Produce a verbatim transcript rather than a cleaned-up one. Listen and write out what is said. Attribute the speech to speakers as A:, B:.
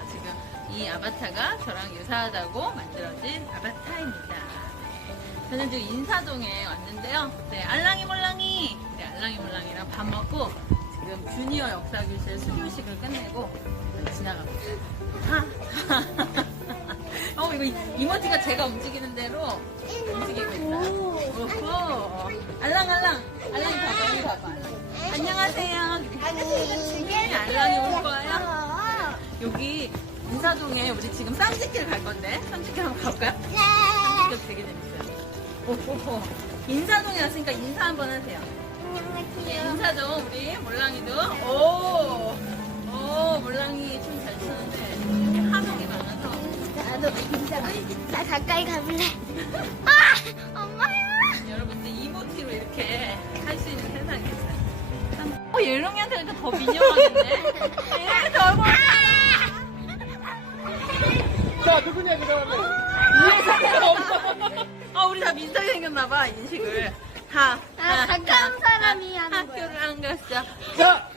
A: 지금 이 아바타가 저랑 유사하다고 만들어진 아바타입니다. 저는 지금 인사동에 왔는데요. 네, 알랑이 몰랑이, 네, 알랑이 몰랑이랑 밥 먹고 지금 주니어 역사교실 수료식을 끝내고 지나가고 있어요. 어, 이거 이모티가 제가 움직이는 대로 움직이고 있어요. 오호. 알랑알랑. 알랑이 봐봐, 여기 봐봐. 알랑. 안녕하세요. 네, 알랑이 올 거예요. 여기 인사동에 우리 지금 쌈짓길 갈 건데 쌈짓길 한번 가볼까요? 쌈짓길 되게 재밌어요. 오호호. 인사동에 왔으니까 인사 한번 하세요. 네, 인사동 우리 몰랑이도 오, 오 몰랑이 춤 잘 추는데 이렇게 한옥이 많아서
B: 나도 인사가 나 가까이 가볼래. 아, 엄마야.
A: 여러분들 이모티로 이렇게 할 수 있는 세상이 있어요. 어, 예롱이한테 그러니까 더 민영하겠네. 예롱이한테 얼굴.
C: 자, 누구냐, 그 다음에.
A: 아, 우리 다 비슷하게 생겼나봐, 인식을. 다.
B: 아, 가까운 사람이 하는 거야.
A: 학교를 안 갔어.
C: 자,